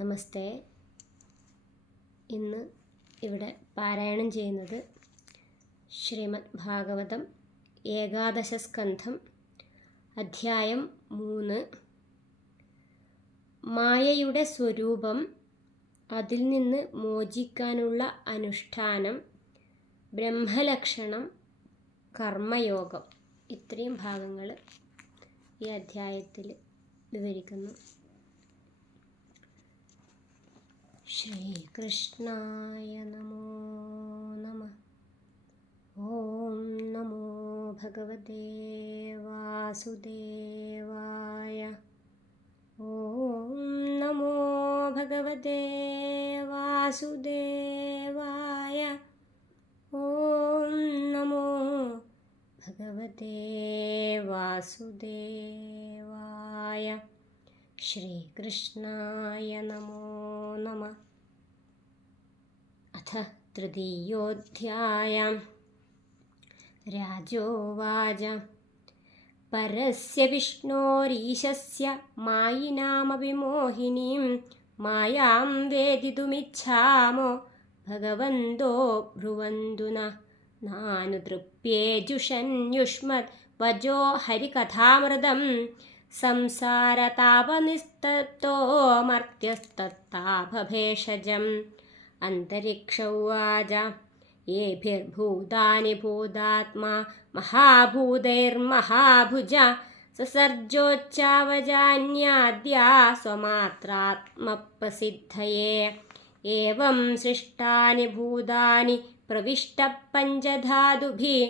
നമസ്തേ. ഇന്ന് ഇവിടെ പാരായണം ചെയ്യുന്നത് ശ്രീമദ് ഭാഗവതം ഏകാദശ സ്കന്ധം അധ്യായം 3. മായയുടെ സ്വരൂപം, അതിൽ നിന്ന് മോചിക്കാനുള്ള അനുഷ്ഠാനം, ബ്രഹ്മലക്ഷണം, കർമ്മയോഗം, ഇത്രയും ഭാഗങ്ങൾ ഈ അധ്യായത്തിൽ വിവരിക്കുന്നു. ശ്രീകൃഷ്ണായ നമോ നമഃ. ഓം നമോ ഭഗവതേ വാസുദേവായ. ഓം നമോ ഭഗവതേ വാസുദേവായ. ഓം നമോ ഭഗവതേ വാസുദേവായ. ശ്രീകൃഷ്ണായ നമോ നമഃ. അഥ തൃതീയോധ്യായം. രാജോവാച. പരസ്യ വിഷ്ണോരീശസ്യ മായിനാമപി മോഹിനീം മായാം വേദിതുമിച്ഛാമോ ഭഗവന്തോ ബ്രുവന്തു നാനുതൃപ്യേജുഷന്യുഷ്മത് വജോ ഹരികഥാമൃതം സംസാരതാപനിസ്തപ്തോ മർത്യസ്തത്താപഭേഷജം. അന്തരിക്ഷ ഉവാച. ഏഭിർഭൂതാനി ഭൂതാത്മാ മഹാഭൂതൈർമഹാഭുജ സസർജോച്ചാവജാന്യാദ്യാ സ്വമാത്രാത്മപ്രസിദ്ധയേ. ഏവം സൃഷ്ടാനി ഭൂതാനി പ്രവിഷ്ടപഞ്ചധാതുഭിः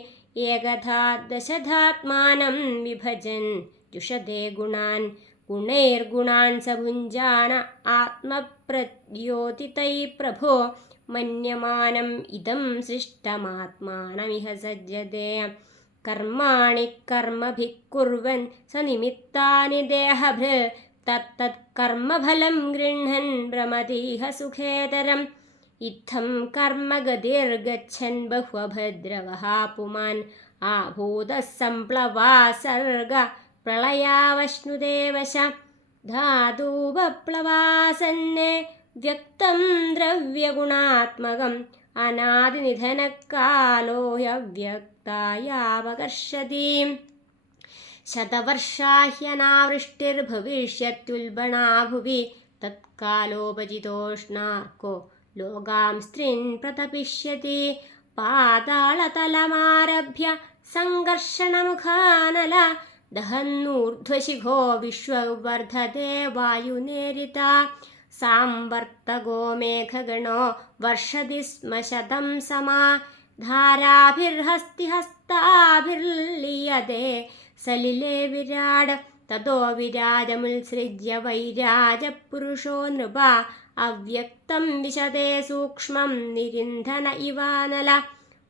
ഏകധാ ദശധാത്മാനം വിഭജൻ ജുഷതേ ഗുണാൻ. ഗുണൈർഗുണാൻ സഭുഞ്ജാന ആത്മപ്രദ്യോതിതൈ പ്രഭോ മന്യമാനം ഇദം സൃഷ്ടമാത്മാനമിഹ സജ്ജതേ. കർമാണി കർമ്മഭിഃ കുർവൻ സനിമിത്താനി ദേഹഭൃത് തത്തത് കർമ്മഫലം ഗൃഹ്ണൻ ഭ്രമതീഹ സുഖേതരം. ഇത്തം കർമ്മഗതിർഗച്ഛൻ ബഹ്വഭദ്രവഃ പുമാൻ ആഭൂതഃ സംപ്ലവാ സർഗ പ്രളയാവശ്നുദേവശ. ധാതൂപപ്ലവാസന്നെ വ്യക്തം ദ്രവ്യഗുണാത്മകം അനാദിനിധനകാലോ ഹ്യവ്യക്തായാവകർഷതി. ശതവർഷാഹ്യനാവൃഷ്ടിർഭവിഷ്യത്യുൽബണാ ഭുവി തത്കാലോപജിതോഷ്ണാർക്കോ ലോകാംസ്ത്രീൻ പ്രതപിഷ്യതി. പാതാളതലമാരഭ്യ സംഘർഷണമുഖാനല ദഹന്നൂർധ്വശിഖോ വിശ്വവർദ്ധത്തെ വായുനേരിത. സാംവർത്തകോ മേഘഗണോ വർഷതി സ്മ ശതം സമാ ധാരാഭിർഹസ്തിഹസ്താഭിർലീയതേ സലിലേ വിരാട്. തതോ വിരാജമുത്സൃജ്യ വൈരാജപുരുഷോ നൃപ അവ്യക്തം വിശദേ സൂക്ഷ്മം നിരിന്ധന ഇവാനല.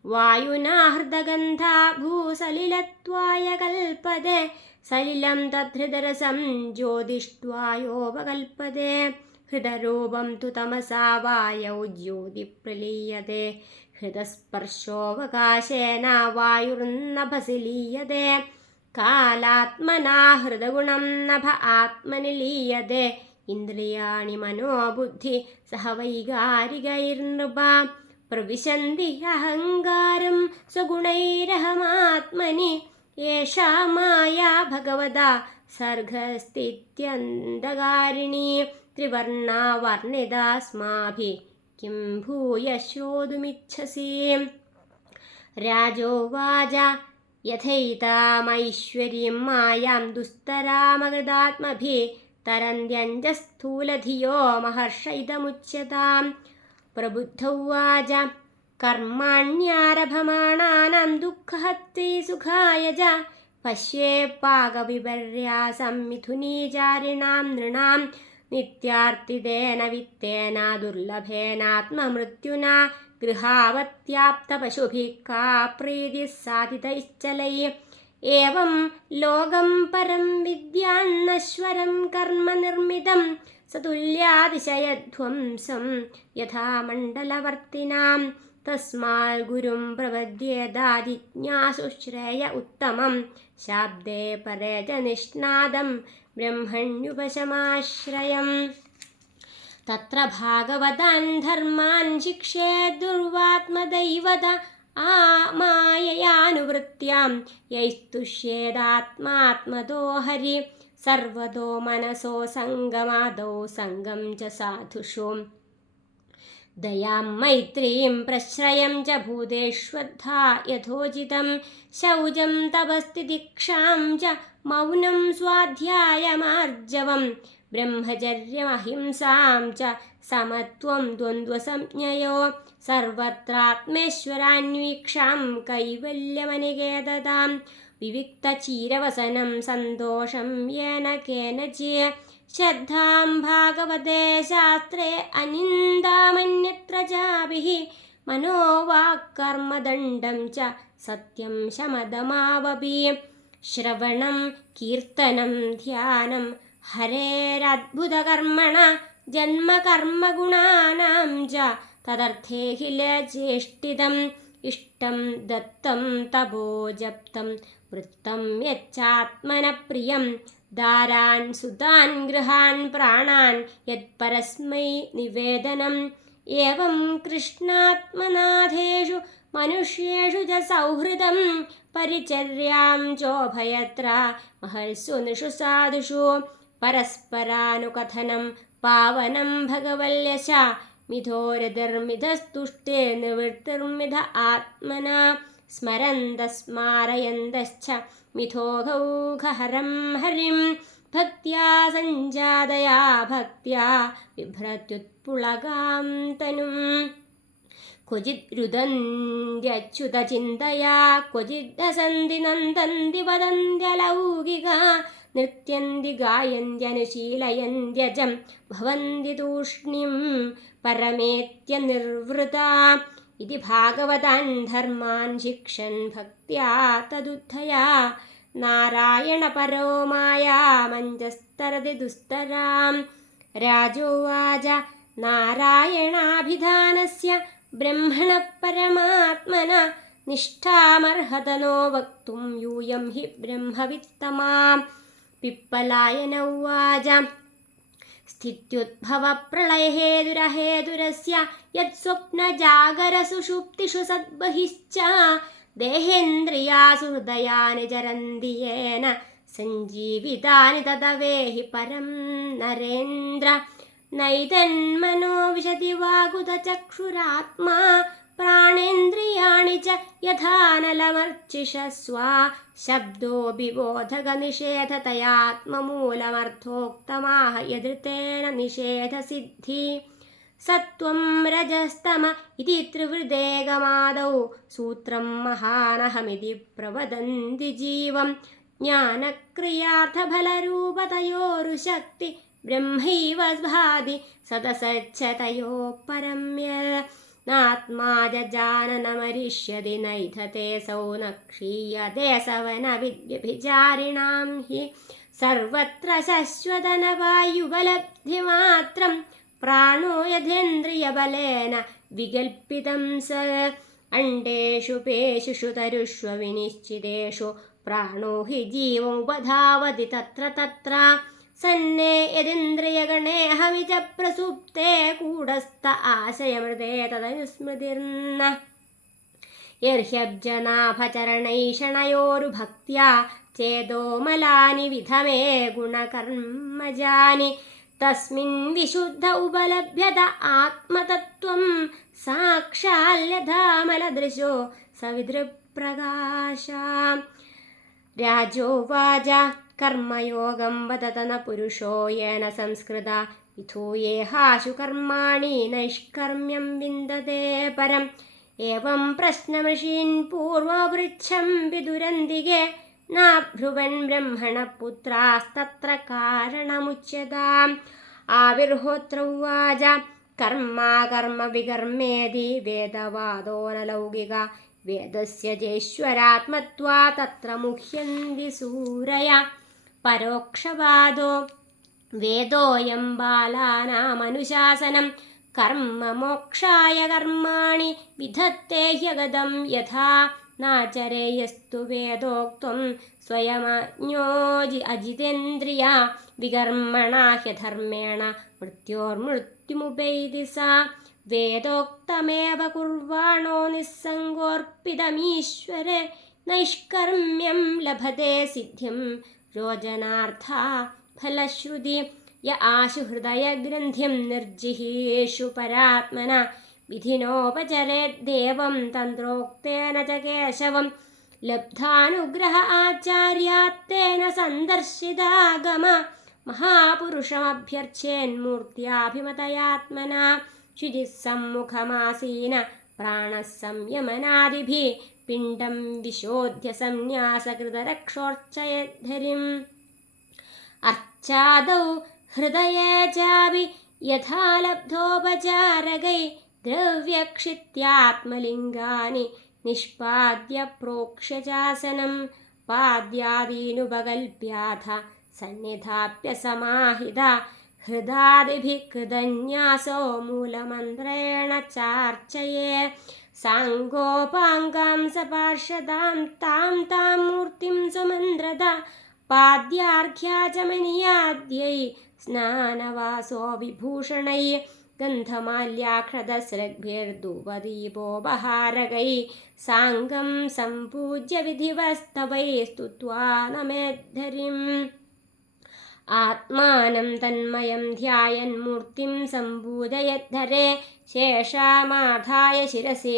വായുനാ ഹൃദഗന്ധാ ഭൂസലിലത്വായ കൽപ്പതേ സലിലം തദ്ഹൃദരസം ജ്യോതിഷ്ട്വായോപകൽപ്പതേ. ഹൃദരൂപം തു തമസാ വായൗ ജ്യോതിപ്രലീയതേ. ഹൃദസ്പർശോവകാശേന വായുർനഭസി ലീയതേ. കാലാത്മനാ ഹൃദഗുണം നഭ ആത്മനി ലീയതേ. ഇന്ദ്രിയാണി മനോബുദ്ധി സഹ വൈകാരികൈർനൃപ പ്രവിശന്തി അഹങ്കാരം സ്വഗുണൈരഹമാത്മനി. ഏഷാ മായാ ഭഗവതാ സർഗസ്ഥിത്യന്തകാരിണീ. ത്രിവർണാ വർണ്ണിതാസ്മാഭിः കിം ഭൂയ ശ്രോതുമിച്ഛസി. രാജോവാച. യഥൈതാമൈശ്വരീം മായാം ദുസ്തരാമകൃതാത്മഭിः തരന്ത്യഞ്ജസ്ഥൂലധിയോ മഹർഷ ഇദമുച്യതാം. പ്രബുദ്ധ ഉവാച. കർമാണ്യാരഭമാണാനാം ദുഃഖഹത്വൈ സുഖായ ച പശ്യേ പാകവിപര്യാസം മിഥുനീചാരിണാം നൃണാം. നിത്യാർത്തിതേന വിത്തേന ദുർലഭേനാത്മമൃത്യുനാ ഗൃഹാവത്യാപ്തപശുഭിः കാ പ്രീതിഃ സാധിതൈശ്ചലൈः. ഏവം ലോകം പരം വിദ്യാന്നശ്വരം കർമ്മ നിർമ്മിതം സതുല്യാതിശയധ്വംസം യഥാ മണ്ഡലവർത്തിനാം. തസ്മാൽ ഗുരും പ്രപദ്യേതാ ശ്രേയ ഉത്തമം ശാബ്ദേ പരേ ച നിഷ്ണാദം ബ്രഹ്മണ്യുപശമാശ്രയം. തത്ര ഭാഗവതാൻ ധർമാൻ ശിക്ഷേദുർവാത്മദൈവത മായയാനുവൃത്യാം യൈസ്തുഷ്യേതാത്മാത്മതോ ഹരി സർവതോ മനസോ സംഗമാദൗ സംഗം ച സാധുഷു ദയാം മൈത്രീം പ്രശ്രയം ച ഭൂതേഷ്വദ്ധാ യഥോചിതം ശൗചം തപസ്തിതിക്ഷാം ച മൗനം സ്വാധ്യായമാർജവം ബ്രഹ്മചര്യമഹിംസാം ച സമത്വം ദ്വന്ദ്വസംജ്ഞയോ സർവത്രാത്മേശ്വരാന്വീക്ഷാം കൈവല്യമനികേതതാം വിവിക്തചീരവസനം സന്തോഷം യേന കേനചിത് ശ്രദ്ധാം ഭാഗവതേ ശാസ്ത്രേ അനിന്ദാമന്യത്ര ചാഭിഃ മനോവാക്കർമ്മദണ്ഡം ച സത്യം ശമദമാവപി ശ്രവണം കീർത്തനം ധ്യാനം ഹരേരദ്ഭുതകർമ്മണ ജന്മകർമ്മഗുണാനാം ച തദർത്ഥേഖിലചേഷ്ടിതം ഇഷ്ടം ദത്തം തപോ ജപ്തം വൃത്തം യച്ചാത്മന പ്രിയം ദാരാൻ സുതാൻ ഗൃഹാൻ പ്രാണാൻ യത്പരസ്മൈ നിവേദനം ഏവം കൃഷ്ണാത്മനാഥേഷു മനുഷ്യേഷു ച സൗഹൃദം പരിചര്യാം ചോഭയത്ര മഹൽസു നിഷു സാധുഷു പരസ്പരാനുകഥനം പാവനം ഭഗവല്യശ മിഥോരതിർമിഥസ്തുഷ്ടേ നിവൃത്തിർമിഥ ആത്മന സ്മരന്ത സ്മാരയന്തശ്ച മിഥോഘൗഘഹരം ഹരിം ഭക്ത്യാ സഞ്ജാതയാ ഭക്ത്യാ ബിഭ്രത്യുത്പുളകാം തനും ക്വചിത് രുദന്ത്യച്യുതചിന്തയാ ക്വചിത് ഹസന്തി നന്ദന്തി വദന്ത്യലൗകിക നൃത്യന്തി ഗായന്ത്യനുശീലയന്ത്യജം ഭവന്തി തൂഷ്ണീം പരമേത്യ നിർവൃതാ ഇതി ഭാഗവതാൻ ധർമാൻ ശിക്ഷൻ ഭക്ത്യാ തദുദ്ധയാ നാരായണപരോ മായാമഞ്ജസ്തരതി ദുസ്തരാം രാജോവാച നാരായണാഭിധാനസ്യ ബ്രഹ്മണ പരമാത്മന നിഷ്ഠാമർഹതനോ വക്തും യൂയം ഹി ബ്രഹ്മവിത്തമാം പിപ്പലായന ഉവാച സ്ഥിത്യുദ്ഭവപ്രളയഹേതുരഹേതുരസ്യ യത്സ്വപ്നജാഗരസുഷുപ്തിഷു സദ്ബഹിശ്ച ദേഹേന്ദ്രിയാസു ഹൃദയാനി ചരന്തി യേന സഞ്ജീവിതാനി തദവേഹി പരം നരേന്ദ്ര നൈതന്മനോ വിശതി വാഗുതചക്ഷുരാത്മാ പ്രാണേന്ദ്രിയാണി ച യഥാനലമർച്ചിഷസ്വാ ശബ്ദോ വിബോധകനിഷേധതയാത്മമൂലമർത്ഥോക്തമാഹ യദൃതേന നിഷേധസിദ്ധി സത്വം രജസ്തമ ഇതി ത്രിവൃദേകമാദൗ സൂത്രം മഹാനഹമിതി പ്രവദന്തി ജീവം ജ്ഞാനക്രിയാർത്ഥഫലരൂപതയോരു ശക്തി ബ്രഹ്മൈവ ഭാതി സദസച്ഛതയോ പരമ്യ നാത്മാ ജാനനമരിഷ്യതി നൈധത്തെ സൗ ന ക്ഷീയതേ സവന വിദ്യഭിചാരിണാം ഹി സർവത്ര ശശ്വതനവായുപലബ്ധിമാത്രം പ്രാണോ യഥേന്ദ്രിയബലേന വികൽപ്പിതം സ അണ്ഡേഷു പേശുഷു തരുഷ്വ വിനിശ്ചിതേഷു പ്രാണോ ഹി ജീവമുപധാവതി തത്ര തത്ര സന്നേ യദിന്ദ്രിയഗണേഹമി ച പ്രസുപ്തേ കൂടസ്ഥ ആശയമൃതേ തദനുസ്മൃതിർന്ന യർഹ്യബ്ജനാഭചരണൈഷണയോരു ഭക്ത്യാ ചേതോമലാനി വിധമേ ഗുണകർമ്മജാനി തസ്മിൻ വിശുദ്ധ ഉപലഭ്യത ആത്മതത്വം സാക്ഷാല്യഥാമലദൃശോ സവിതൃപ്രകാശ രാജോവാച കർമ്മയോഗം വദതന പുരുഷോ യേന സംസ്കൃത വിധൂയേഹാശു കർമാണി നൈഷ്കർമ്മ്യം വിന്ദതേ പരം ഏവം പ്രശ്നമൃഷീൻ പൂർവപൃച്ഛം വിദുരന്തികേ നാഭ്രുവൻ ബ്രഹ്മണപുത്രാസ്തത്ര കാരണമുച്യതാം ആവിർഹോത്ര ഉവാച കർമ്മ വികർമ്മേതി വേദവാദോ നലൗകിക വേദസ്യ ജേശ്വരാത്മത്വാ തത്ര മുഹ്യന്തി സൂരയ പരോക്ഷവാദോ വേദോയം ബാലാനാമനുശാസനം കർമ്മ മോക്ഷായ കർമാണി വിധത്തെ ഹ്യഗതം യഥാ നാചരേയസ്തു വേദോക്തം അജിതേന്ദ്രിയ വികർമ്മണ ഹ്യധർമ്മേണ മൃത്യോർമൃത്യുമുപൈതി സാ വേദോക്തമേവ കുർവാണോ നിസ്സംഗോർപ്പിതമീശ്വരെ നൈഷ്കർമ്മ്യം ലഭത്തെ സിദ്ധിം യോജനാർത്ഥ ഫലശ്രുതി യ ആശു ഹൃദയഗ്രന്ഥിം നിർജിഹീഷു പരാത്മന വിധിനോപചരേദ്ദേവം തന്ത്രോക്തേന ച കേശവം ലബ്ധാനുഗ്രഹ ആചാര്യാത്തേന സന്ദർശിതാഗമ മഹാപുരുഷമഭ്യർച്ഛേന്മൂർത്യാഭിമതയാത്മന ശുചിസമ്മുഖമാസീന പ്രാണസംയമനാദിഭിः പിണ്ഡം വിശോധ്യ സന്ന്യാസകൃതരക്ഷോർച്ചയദ്ധരിം അർച്ചാദൗ ഹൃദയേ ചാപി യഥാ ലബ്ധോപചാരകൈ ദ്രവ്യക്ഷിത്യാത്മലിംഗാനി നിഷ്പാദ്യ പ്രോക്ഷ്യ ചാസനം പാദ്യാദീനുപകൽപ്യാഥ സന്നിധാപ്യ സമാഹിത ഹൃദാദിഭിः കൃതന്യാസോ മൂലമന്ത്രേണ ചാർച്ചയേ സാംഗോപാംഗാം സപാർഷദാം താം താം മൂർത്തിം സുമന്ത്രത പാദ്യാർഘ്യാചമനിയാദ്യൈ സ്നാനവാസോ വിഭൂഷണൈ ഗന്ധമാല്യാക്ഷതസ്രഗ്ഭിർധൂപദീപോപഹാരകൈ സാംഗം സംപൂജ്യ വിധിവസ്തവൈ സ്തുത്വാ നമേദ്ധരിം ആത്മാനം തന്മയം ധ്യായൻ മൂർത്തിം സംപൂജയദ്ധരെ ശേഷാമാധായ ശിരസി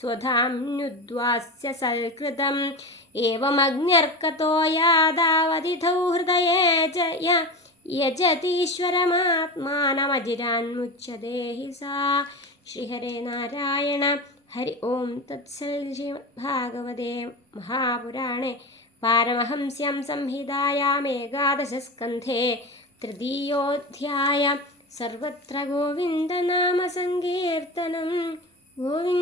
സ്വധാമ്നുദ്വാസ്യ സൽകൃതം ഏവമഗ്ന്യർക്കതോ യാദാവതിഥൗ ഹൃദയേ ച യജതീശ്വരമാത്മാനമജിരാന്മുച്യതേ ഹി സാ. ശ്രീഹരേ നാരായണ. ഹരി ഓം തത്സൽ. ശ്രീമദ്ഭാഗവതേ മഹാപുരാണേ പാരമഹംസ്യാം സംഹിതായാമേകാദശസ്കന്ധേ തൃതീയോധ്യായ സർവത്ര ഗോവിന്ദനാമസങ്കീർത്തനം. ഗോവിന്ദ